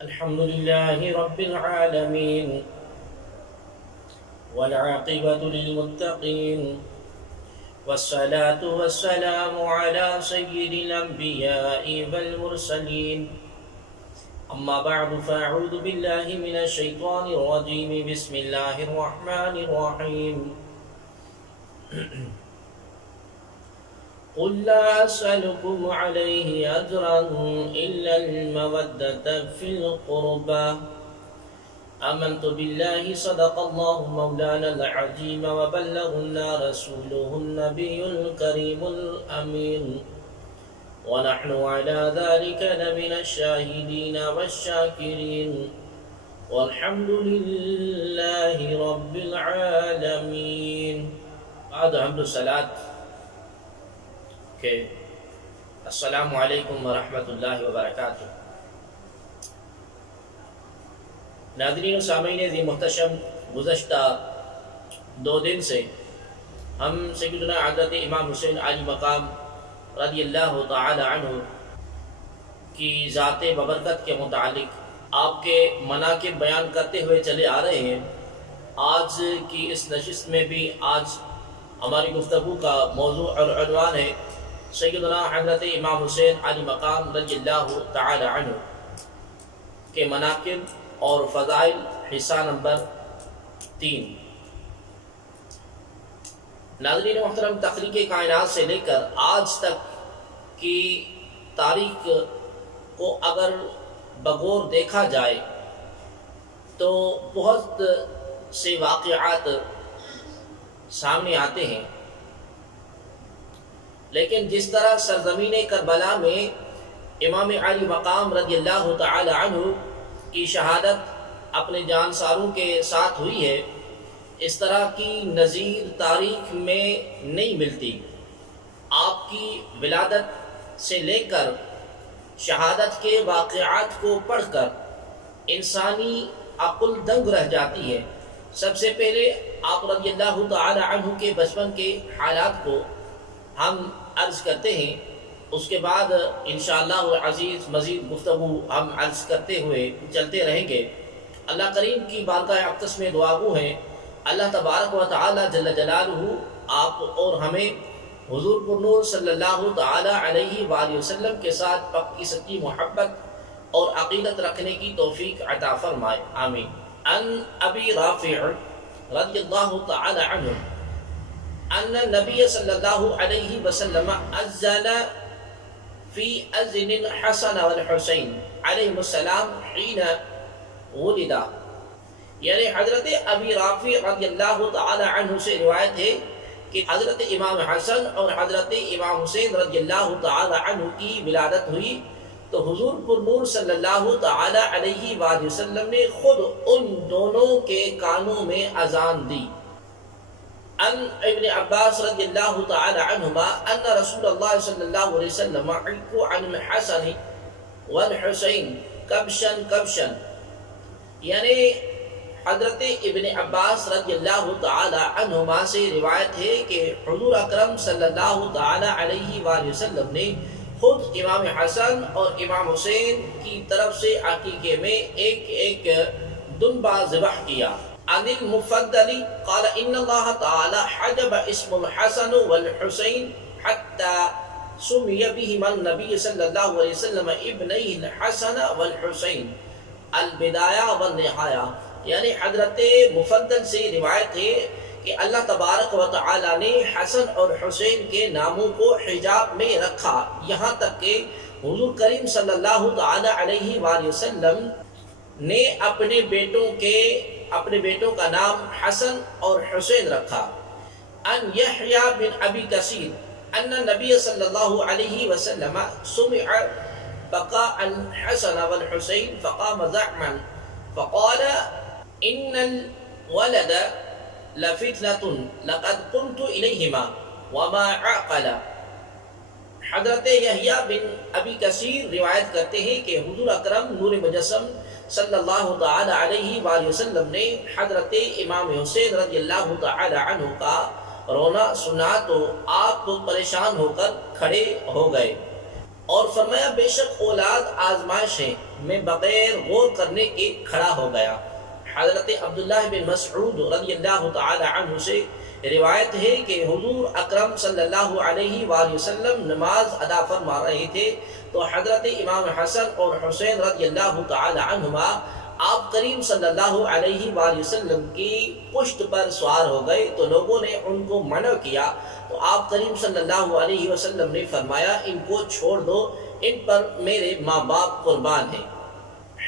الحمد لله رب العالمين، والعاقبة للمتقين، والصلاة والسلام على سيد الأنبياء والمرسلين. أما بعد، فأعوذ بالله من الشيطان الرجيم. بسم الله الرحمن الرحيم. قل لا أسألكم عليه أجرا إلا المودة في القربى. آمنت بالله صدق الله مولانا العظيم وبلغنا رسوله النبي الكريم الأمين، ونحن على ذلك لمن الشاهدين والشاكرين، والحمد لله رب العالمين. بعد حمد الصلاة کہ السلام علیکم ورحمۃ اللہ وبرکاتہ. ناظرین و سامعین عزیز محتشم، گزشتہ 2 دن سے ہم سیدنا حضرت امام حسین علی مقام رضی اللہ تعالی عنہ کی ذات ببرکت کے متعلق آپ کے مناقب بیان کرتے ہوئے چلے آ رہے ہیں. آج کی اس نشست میں بھی آج ہماری گفتگو کا موضوع اور عنوان ہے سیدنا حضرت امام حسین علی مقام رضی اللہ تعالی عنہ کے مناقب اور فضائل، حصہ نمبر 3. ناظرین محترم، تخلیق کائنات سے لے کر آج تک کی تاریخ کو اگر بغور دیکھا جائے تو بہت سے واقعات سامنے آتے ہیں، لیکن جس طرح سرزمین کربلا میں امام علی مقام رضی اللہ تعالی عنہ کی شہادت اپنے جانساروں کے ساتھ ہوئی ہے، اس طرح کی نظیر تاریخ میں نہیں ملتی. آپ کی ولادت سے لے کر شہادت کے واقعات کو پڑھ کر انسانی عقل دنگ رہ جاتی ہے. سب سے پہلے آپ رضی اللہ تعالی عنہ کے بچپن کے حالات کو ہم عرض کرتے ہیں، اس کے بعد انشاءاللہ العزیز مزید گفتگو ہم عرض کرتے ہوئے چلتے رہیں گے. اللہ کریم کی بارگاہ اقدس میں دعا گو ہیں اللہ تبارک و تعالی جل جلالہ آپ اور ہمیں حضور پر نور صلی اللہ تعالی علیہ وآلہ وسلم کے ساتھ پکی سچی محبت اور عقیدت رکھنے کی توفیق عطا فرمائے، آمین. ان ابی رافع رضی اللہ تعالی عنہ ان النبی صلی اللہ علیہ وسلم اذن فی اذن الحسن والحسین علیہ السلام حین ولدا. یعنی حضرت ابی رافع رضی اللہ تعالی عنہ سے روایت ہے کہ حضرت امام حسن اور حضرت امام حسین رضی اللہ تعالی عنہ کی ولادت ہوئی تو حضور پر نور صلی اللہ تعالی علیہ وآلہ وسلم نے خود ان دونوں کے کانوں میں اذان دی. ان ابن عباس رضی اللہ تعالی عنہما ان رسول اللہ صلی اللہ علیہ وسلم عقو عن الحسن والحسین کبشا کبشا. یعنی حضرت ابن عباس رضی اللہ تعالی عنہما سے روایت ہے کہ حضور اکرم صلی اللہ تعالی علیہ وآلہ وسلم نے خود امام حسن اور امام حسین کی طرف سے عقیقے میں ایک ایک دنبا ذبح کیا. عن المفضل قال ان اللہ تعالی حجب اسم الحسن والحسین حتی سمی بہما النبی صلی اللہ علیہ وسلم ابنی الحسن والحسین البدایہ والنہایہ. یعنی حضرت مفضل سے روایت ہے کہ اللہ تبارک و تعالی نے حسن اور حسین کے ناموں کو حجاب میں رکھا، یہاں تک کہ حضور کریم صلی اللہ تعالی علیہ وآلہ وسلم نے اپنے بیٹوں کا نام حسن اور حسین رکھا. ان یحییٰ بن ابی کثیر ان نبی صلی اللہ علیہ وسلم سمع بقاء الحسن والحسین فقام زعما فقال ان الولد لفتنة لقد قمت الیہما وما عقل. حضرت یحییٰ بن ابی کثیر روایت کرتے ہیں کہ حضور اکرم نور مجسم صلی اللہ تعالی علیہ وآلہ وسلم نے حضرت امام حسین رضی اللہ تعالی عنہ کا رونا سنا تو آپ پریشان ہو کر کھڑے ہو گئے. اور فرمایا بے شک اولاد آزمائش ہے، میں بغیر غور کرنے کے کھڑا ہو گیا۔ حضرت عبداللہ بن مسعود رضی اللہ تعالی عنہ سے روایت ہے کہ حضور اکرم صلی اللہ علیہ وآلہ وسلم نماز ادا فرما رہے تھے تو حضرت امام حسن اور حسین رضی اللہ تعالی عنہما آپ کریم صلی اللہ علیہ وآلہ وسلم کی پشت پر سوار ہو گئے تو لوگوں نے ان کو منع کیا تو آپ کریم صلی اللہ علیہ وسلم نے فرمایا ان کو چھوڑ دو، ان پر میرے ماں باپ قربان ہیں۔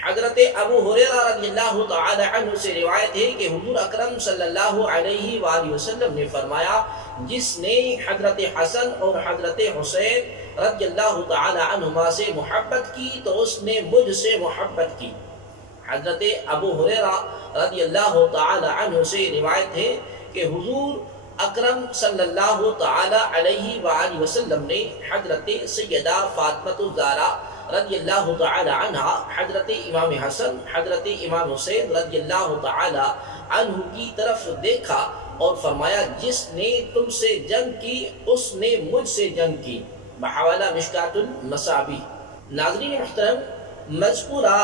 حضرت ابو ہریرہ رضی اللہ تعالی عنہ سے روایت ہے کہ حضور اکرم صلی اللہ علیہ وآلہ وسلم نے فرمایا جس نے حضرت حسن اور حضرت حسین رضی اللہ تعالی عنہما سے محبت کی تو اس نے مجھ سے محبت کی۔ حضرت ابو ہریرہ رضی اللہ تعالی عنہ سے روایت ہے کہ حضور اکرم صلی اللہ تعالی علیہ وآلہ وسلم نے حضرت سیدہ فاطمہ الزہرا رضی اللہ تعالی عنہ، حضرت امام حسن، حضرت امام حسین رضی اللہ تعالی عنہ کی طرف دیکھا اور فرمایا جس نے تم سے جنگ کی اس نے مجھ سے جنگ کی، بحوالہ مشکات المصابیح۔ ناظرین محترم، مذکورہ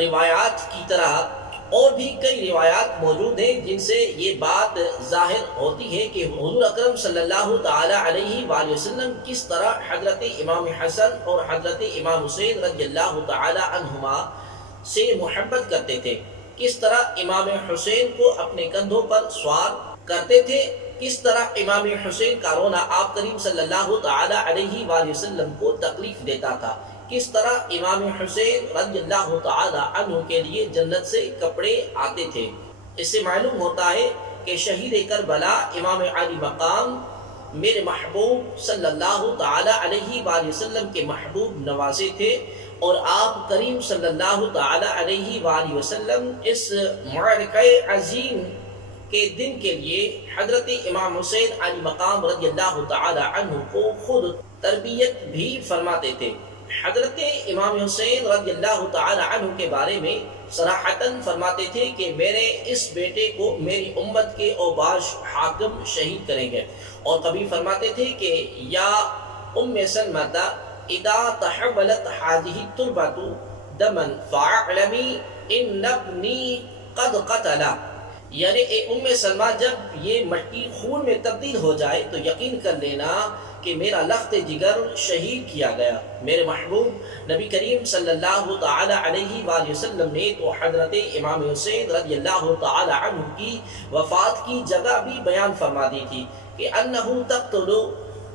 روایات کی طرح اور بھی کئی روایات موجود ہیں جن سے یہ بات ظاہر ہوتی ہے کہ حضور اکرم صلی اللہ تعالی علیہ وآلہ وسلم کس طرح حضرت امام حسن اور حضرت امام حسین رضی اللہ تعالی عنہما سے محبت کرتے تھے، کس طرح امام حسین کو اپنے کندھوں پر سوار کرتے تھے، کس طرح امام حسین کا رونا آپ کریم صلی اللہ تعالی علیہ وآلہ وسلم کو تکلیف دیتا تھا، کس طرح امام حسین رضی اللہ تعالی عنہ کے لیے جنت سے کپڑے آتے تھے۔ اس سے معلوم ہوتا ہے کہ شہید کربلا امام علی مقام میرے محبوب صلی اللہ تعالی علیہ وآلہ وسلم کے محبوب نوازے تھے، اور آپ کریم صلی اللہ تعالی علیہ وآلہ وسلم اس معرکہ عظیم کے دن کے لیے حضرت امام حسین علی مقام رضی اللہ تعالی عنہ کو خود تربیت بھی فرماتے تھے۔ حضرت امام حسین رضی اللہ تعالی عنہ کے بارے میں صراحتاً فرماتے تھے کہ میرے اس بیٹے کو میری امت کے اوباش حاکم شہید کریں گے، اور کبھی فرماتے تھے کہ یا ام سلمہ اذا تحولت هذه التربة دما فاعلمی ان ابنی قد قتل، یعنی اے ام سلمہ جب یہ مٹی خون میں تبدیل ہو جائے تو یقین کر لینا کہ میرا لخت جگر شہید کیا گیا۔ میرے محبوب نبی کریم صلی اللہ تعالی علیہ وآلہ وسلم نے تو حضرت امام حسین رضی اللہ تعالی عنہ کی وفات کی جگہ بھی بیان فرما دی تھی کہ انہو تقتل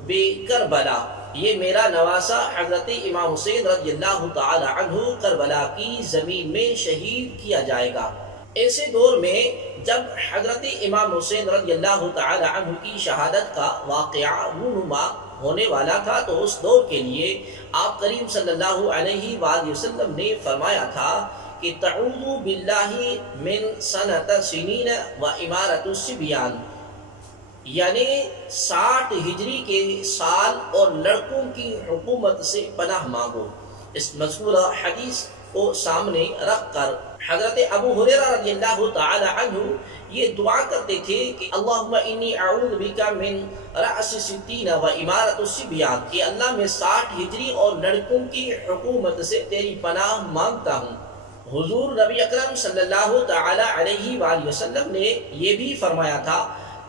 بکربلا، یہ میرا نواسہ حضرت امام حسین رضی اللہ تعالی عنہ کربلا کی زمین میں شہید کیا جائے گا۔ ایسے دور میں جب حضرت امام حسین رضی اللہ تعالی عنہ کی شہادت کا واقعہ رونما ہونے والا تھا تو اس دور کے لیے آپ کریم صلی اللہ علیہ وآلہ وسلم نے فرمایا تھا کہ تعوذ باللہ من سنۃ سنین و امارۃ الصبیان، یعنی 60 ہجری کے سال اور لڑکوں کی حکومت سے پناہ مانگو۔ اس مذکورہ حدیث کو سامنے رکھ کر حضرت ابو ہریرہ رضی اللہ تعالی عنہ یہ دعا کرتے تھے کہ اللہم انی اعوذ بک من رأس 60 و امارۃ الصبیان، کہ اللہ میں 60 ہجری اور لڑکوں کی حکومت سے تیری پناہ مانگتا ہوں۔ حضور نبی اکرم صلی اللہ تعالی علیہ وآلہ وسلم نے یہ بھی فرمایا تھا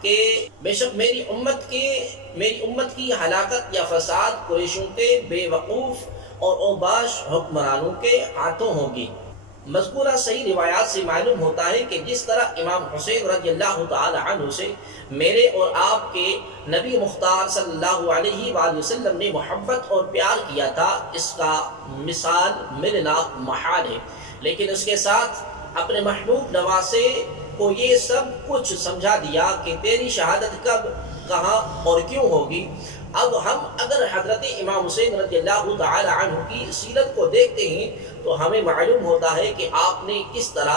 کہ بے شک میری امت کی ہلاکت یا فساد قریشوں کے بے وقوف اور اوباش حکمرانوں کے ہاتھوں ہوگی۔ مذکورہ صحیح روایات سے معلوم ہوتا ہے کہ جس طرح امام حسین رضی اللہ تعالی عنہ سے میرے اور آپ کے نبی مختار صلی اللہ علیہ وآلہ وسلم نے محبت اور پیار کیا تھا، اس کا مثال ملنا محال ہے، لیکن اس کے ساتھ اپنے محبوب نواسے کو یہ سب کچھ سمجھا دیا کہ تیری شہادت کب، کہاں اور کیوں ہوگی۔ اب ہم اگر حضرت امام حسین رضی اللہ تعالی عنہ کی سیرت کو دیکھتے ہیں تو ہمیں معلوم ہوتا ہے کہ آپ نے کس طرح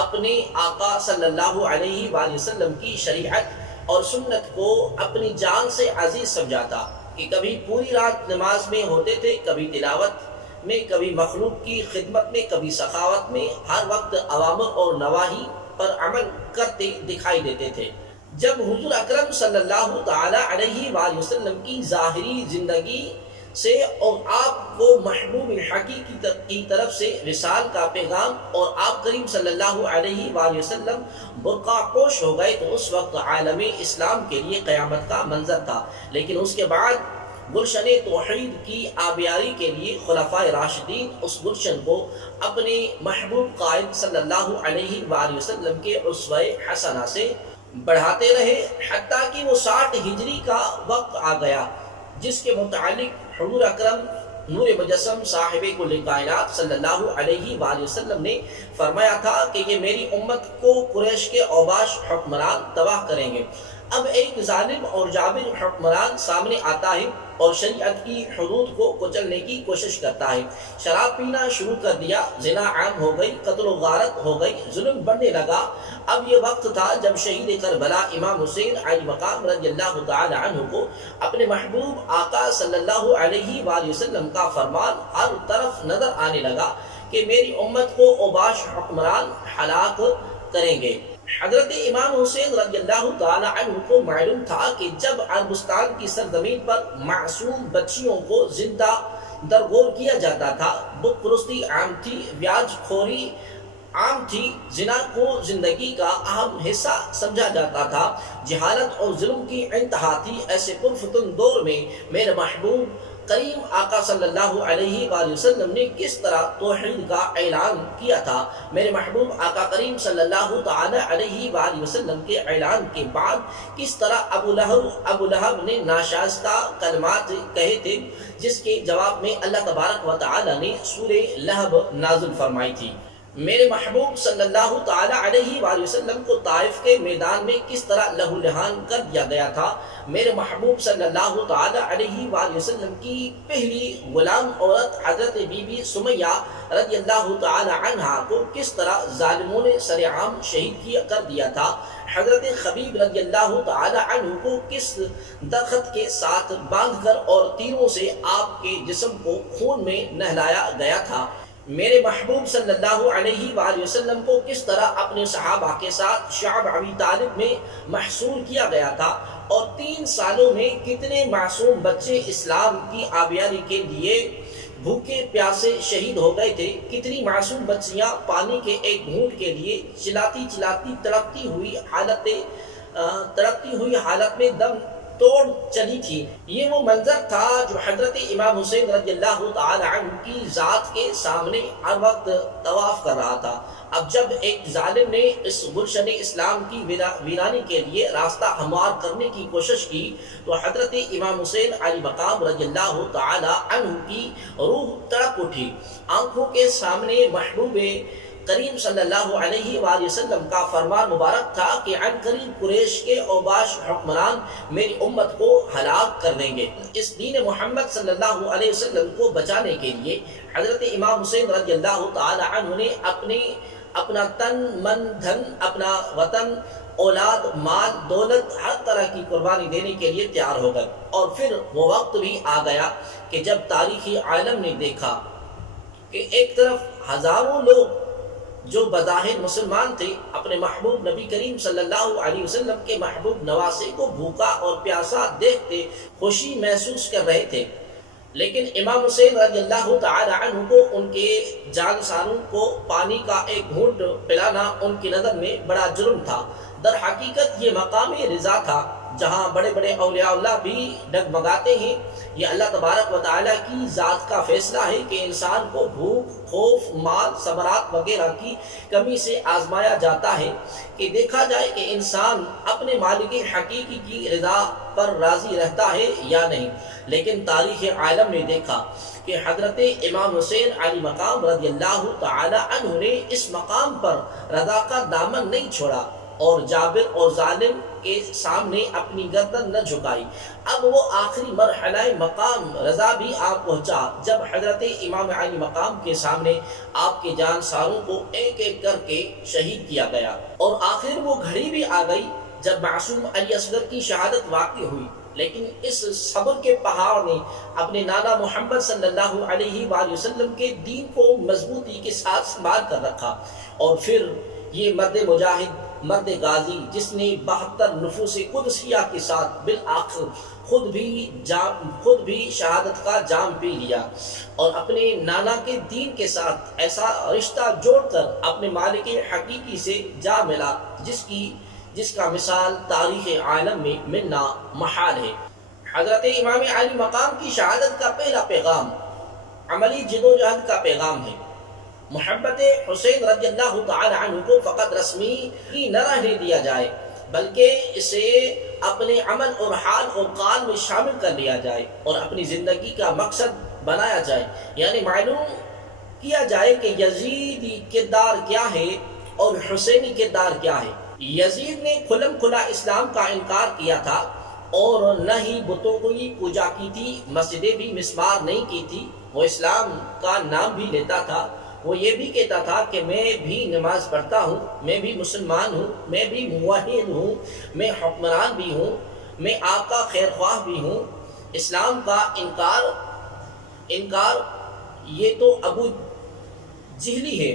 اپنے آقا صلی اللہ علیہ وآلہ وسلم کی شریعت اور سنت کو اپنی جان سے عزیز سمجھا تھا، کہ کبھی پوری رات نماز میں ہوتے تھے، کبھی تلاوت میں، کبھی مخلوق کی خدمت میں، کبھی سخاوت میں، ہر وقت اوامر اور نواہی پر عمل کرتے دکھائی دیتے تھے۔ جب حضور اکرم صلی اللہ تعالی علیہ وآلہ وسلم کی ظاہری زندگی سے اور آپ کو محبوب حقیقی کی طرف سے وصال کا پیغام، اور آپ کریم صلی اللہ علیہ وآلہ وسلم برقع پوش ہو گئے تو اس وقت عالم اسلام کے لیے قیامت کا منظر تھا۔ لیکن اس کے بعد گلشن توحید کی آبیاری کے لیے خلفائے راشدین اس گلشن کو اپنے محبوب قائد صلی اللہ علیہ وآلہ وسلم کے اسوہ حسنہ سے بڑھاتے رہے، حتیٰ کہ وہ 60 ہجری کا وقت آ گیا جس کے متعلق حضور اکرم نور مجسم صاحب کل کائنات صلی اللہ علیہ وآلہ وسلم نے فرمایا تھا کہ یہ میری امت کو قریش کے اوباش حکمران تباہ کریں گے۔ اب ایک ظالم اور جابر حکمران سامنے آتا ہے اور شریعت کی حدود کو کچلنے کی کوشش کرتا ہے۔ شراب پینا شروع کر دیا، زنا عام ہو گئی، قتل و غارت ہو گئی، ظلم بڑھنے لگا۔ اب یہ وقت تھا جب شہید کربلا امام حسین علی مقام رضی اللہ تعالی عنہ کو اپنے محبوب آقا صلی اللہ علیہ وآلہ وسلم کا فرمان ہر طرف نظر آنے لگا کہ میری امت کو اوباش حکمران ہلاک کریں گے۔ حضرت امام حسین رضی اللہ تعالی عنہ کو معلوم تھا کہ جب عربستان کی سرزمین پر معصوم بچیوں کو زندہ درگور کیا جاتا تھا، بت پرستی عام تھی، بیاج خوری عام تھی، زنا کو زندگی کا اہم حصہ سمجھا جاتا تھا، جہالت اور ظلم کی انتہا تھی، ایسے پرفتن دور میں میرے محبوب کریم آقا صلی اللہ علیہ وآلہ وسلم نے کس طرح توحید کا اعلان کیا تھا۔ میرے محبوب آقا کریم صلی اللہ تعالی علیہ وآلہ وسلم کے اعلان کے بعد کس طرح ابو لہب نے ناشائستہ کلمات کہے تھے، جس کے جواب میں اللہ تبارک و تعالی نے سورہ لہب نازل فرمائی تھی۔ میرے محبوب صلی اللہ تعالی علیہ وآلہ وسلم کو طائف کے میدان میں کس طرح لہو لہان کر دیا گیا تھا۔ میرے محبوب صلی اللہ تعالی علیہ وآلہ وسلم کی پہلی غلام عورت حضرت بی بی سمیہ رضی اللہ تعالی عنہا کو کس طرح ظالموں نے سر عام شہید کر دیا تھا۔ حضرت خبیب رضی اللہ تعالی عنہ کو کس درخت کے ساتھ باندھ کر اور تیروں سے آپ کے جسم کو خون میں نہلایا گیا تھا۔ میرے محبوب صلی اللہ علیہ وآلہ وسلم کو کس طرح اپنے صحابہ کے ساتھ شعب ابی طالب میں محصور کیا گیا تھا، اور 3 سالوں میں کتنے معصوم بچے اسلام کی آبیاری کے لیے بھوکے پیاسے شہید ہو گئے تھے، کتنی معصوم بچیاں پانی کے ایک گھونٹ کے لیے چلاتی چلاتی تڑپتی ہوئی حالت میں دم توڑ چلی تھی۔ یہ وہ منظر تھا جو حضرت امام حسین رضی اللہ تعالی عنہ کی ذات کے سامنے ہر وقت طواف کر رہا تھا۔ اب جب ایک ظالم نے اس گلشن اسلام کی ویرانی کے لیے راستہ ہموار کرنے کی کوشش کی تو حضرت امام حسین علی مقام رضی اللہ تعالی عنہ کی روح تڑپ اٹھی۔ آنکھوں کے سامنے محبوب کریم صلی اللہ علیہ وآلہ وسلم کا فرمان مبارک تھا کہ عن قریب قریش کے اوباش حکمران میری امت کو ہلاک کر دیں گے۔ اس دین محمد صلی اللہ علیہ وسلم کو بچانے کے لیے حضرت امام حسین رضی اللہ تعالی عنہ نے اپنا تن من دھن، اپنا وطن، اولاد، مال، دولت، ہر طرح کی قربانی دینے کے لیے تیار ہو گئے۔ اور پھر وہ وقت بھی آ گیا کہ جب تاریخی عالم نے دیکھا کہ ایک طرف ہزاروں لوگ جو بظاہر مسلمان تھے اپنے محبوب نبی کریم صلی اللہ علیہ وسلم کے محبوب نواسے کو بھوکا اور پیاسا دیکھتے خوشی محسوس کر رہے تھے، لیکن امام حسین رضی اللہ تعالی عنہ کو ان کے جانساروں کو پانی کا ایک گھونٹ پلانا ان کی نظر میں بڑا جرم تھا۔ در حقیقت یہ مقام رضا تھا جہاں بڑے بڑے اولیاء اللہ بھی ڈگمگاتے ہیں۔ یہ اللہ تبارک و تعالیٰ کی ذات کا فیصلہ ہے کہ انسان کو بھوک، خوف، مال، ثمرات وغیرہ کی کمی سے آزمایا جاتا ہے کہ دیکھا جائے کہ انسان اپنے مالک حقیقی کی رضا پر راضی رہتا ہے یا نہیں۔ لیکن تاریخ عالم نے دیکھا کہ حضرت امام حسین علی مقام رضی اللہ تعالی عنہ نے اس مقام پر رضا کا دامن نہیں چھوڑا اور جابر اور ظالم کے سامنے اپنی گردن نہ جھکائی۔ اب وہ آخری مرحلہ مقام رضا بھی آپ پہنچا جب حضرت امام علی مقام کے سامنے آپ کے جانساروں کو ایک ایک کر کے شہید کیا گیا، اور آخر وہ گھڑی بھی آ گئی جب معصوم علی اصغر کی شہادت واقع ہوئی۔ لیکن اس صبر کے پہاڑ نے اپنے نانا محمد صلی اللہ علیہ وآلہ وسلم کے دین کو مضبوطی کے ساتھ سنبھال کر رکھا، اور پھر یہ مرد مجاہد مرد غازی جس نے 72 نفوس قدسیہ کے ساتھ بالآخر خود بھی شہادت کا جام پی لیا اور اپنے نانا کے دین کے ساتھ ایسا رشتہ جوڑ کر اپنے مالک حقیقی سے جا ملا جس کا مثال تاریخ عالم میں ملنا محال ہے۔ حضرت امام علی مقام کی شہادت کا پہلا پیغام عملی جدوجہد کا پیغام ہے۔ محبت حسین رضی اللہ تعالی عنہ کو فقط رسمی ہی نہ رہنے دیا جائے بلکہ اسے اپنے عمل اور حال اور قال میں شامل کر لیا جائے اور اپنی زندگی کا مقصد بنایا جائے، یعنی معلوم کیا جائے کہ یزیدی کردار کیا ہے اور حسینی کردار کیا ہے۔ یزید نے کھلم کھلا اسلام کا انکار کیا تھا اور نہ ہی بتوں کی پوجا کی تھی، مسجدیں بھی مسمار نہیں کی تھی، وہ اسلام کا نام بھی لیتا تھا، وہ یہ بھی کہتا تھا کہ میں بھی نماز پڑھتا ہوں، میں بھی مسلمان ہوں، میں بھی موحد ہوں، میں حکمران بھی ہوں، میں آپ کا خیر خواہ بھی ہوں۔ اسلام کا انکار یہ تو ابو جہلی ہے،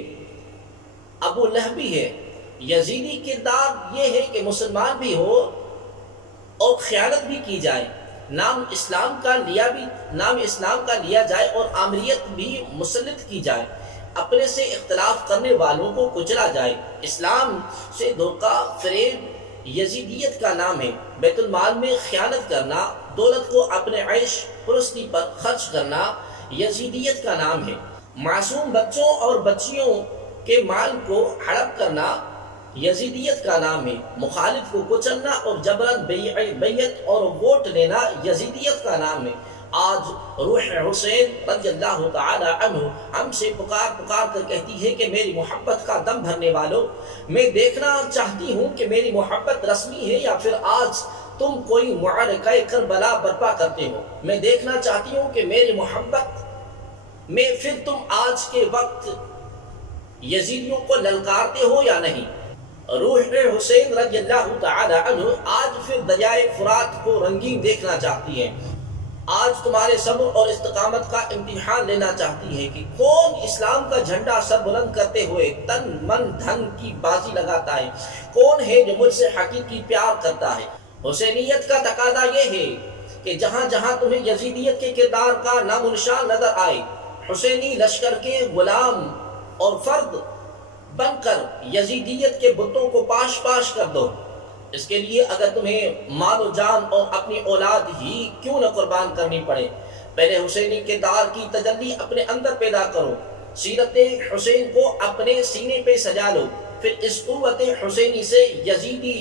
ابو لہبی ہے۔ یزیدی کردار یہ ہے کہ مسلمان بھی ہو اور خیانت بھی کی جائے، نام اسلام کا لیا جائے اور آمریت بھی مسلط کی جائے، اپنے سے اختلاف کرنے والوں کو کچلا جائے۔ اسلام سے دھوکہ فریب یزیدیت کا نام ہے۔ بیت المال میں خیانت کرنا، دولت کو اپنے عیش پرستی پر خرچ کرنا یزیدیت کا نام ہے۔ معصوم بچوں اور بچیوں کے مال کو ہڑپ کرنا یزیدیت کا نام ہے۔ مخالف کو کچلنا اور جبراً بیعت اور ووٹ لینا یزیدیت کا نام ہے۔ آج روح حسین رضی اللہ تعالی عنہ ہم سے پکار کر کہتی ہے کہ میری محبت کا دم بھرنے والوں، میں دیکھنا چاہتی ہوں کہ میری محبت رسمی ہے یا پھر آج تم کوئی معرکہ کربلا برپا کرتے ہو۔ میں دیکھنا چاہتی ہوں کہ میری محبت میں پھر تم آج کے وقت یزیدیوں کو للکارتے ہو یا نہیں۔ روح حسین رضی اللہ تعالی عنہ آج پھر دریائے فرات کو رنگین دیکھنا چاہتی ہے۔ آج تمہارے صبر اور استقامت کا امتحان لینا چاہتی ہے کہ کون اسلام کا جھنڈا سر بلند کرتے ہوئے تن من دھن کی بازی لگاتا ہے، کون ہے جو مجھ سے حقیقی پیار کرتا ہے۔ حسینیت کا تقاضا یہ ہے کہ جہاں جہاں تمہیں یزیدیت کے کردار کا نام و نشان نظر آئے، حسینی لشکر کے غلام اور فرد بن کر یزیدیت کے بتوں کو پاش کر دو۔ اس کے لیے اگر تمہیں مال و جان اور اپنی اولاد ہی کیوں نہ قربان کرنی پڑے، پہلے حسینی کردار کی تجلی اپنے اندر پیدا کرو، سیرت حسین کو اپنے سینے پہ سجا لو، پھر اس قوت حسینی سے یزیدی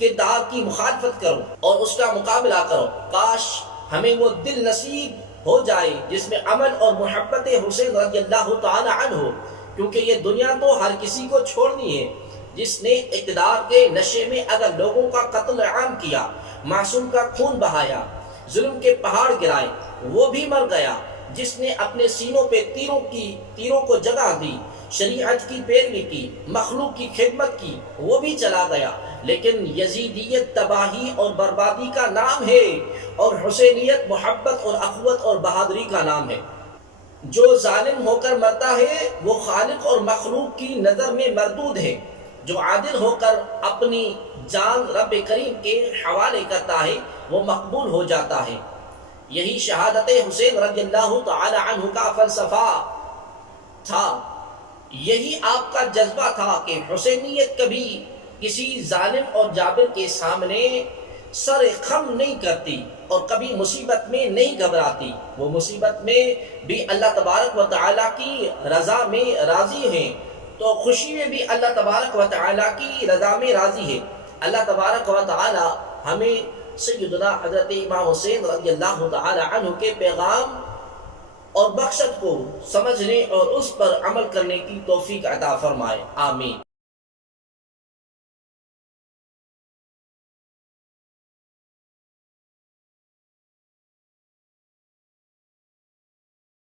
کردار کی مخالفت کرو اور اس کا مقابلہ کرو۔ کاش ہمیں وہ دل نصیب ہو جائے جس میں عمل اور محبت حسین رضی اللہ تعالی عنہ ہو، کیونکہ یہ دنیا تو ہر کسی کو چھوڑنی ہے۔ جس نے اقتدار کے نشے میں اگر لوگوں کا قتل عام کیا، معصوم کا خون بہایا، ظلم کے پہاڑ گرائے، وہ بھی مر گیا۔ جس نے اپنے سینوں پہ تیروں کو جگہ دی، شریعت کی پیروی کی، مخلوق کی خدمت کی، وہ بھی چلا گیا۔ لیکن یزیدیت تباہی اور بربادی کا نام ہے اور حسینیت محبت اور اخوت اور بہادری کا نام ہے۔ جو ظالم ہو کر مرتا ہے وہ خالق اور مخلوق کی نظر میں مردود ہے، جو عادل ہو کر اپنی جان رب کریم کے حوالے کرتا ہے وہ مقبول ہو جاتا ہے۔ یہی شہادت حسین رضی اللہ تعالی عنہ کا فلسفہ تھا، یہی آپ کا جذبہ تھا کہ حسینیت کبھی کسی ظالم اور جابر کے سامنے سر خم نہیں کرتی اور کبھی مصیبت میں نہیں گھبراتی۔ وہ مصیبت میں بھی اللہ تبارک و تعالیٰ کی رضا میں راضی ہیں تو خوشی میں بھی اللہ تبارک و تعالیٰ کی رضا میں راضی ہے۔ اللہ تبارک و تعالیٰ ہمیں سیدنا حضرت امام حسین رضی اللہ تعالی عنہ کے پیغام اور بخشت کو سمجھنے اور اس پر عمل کرنے کی توفیق عطا فرمائے، آمین۔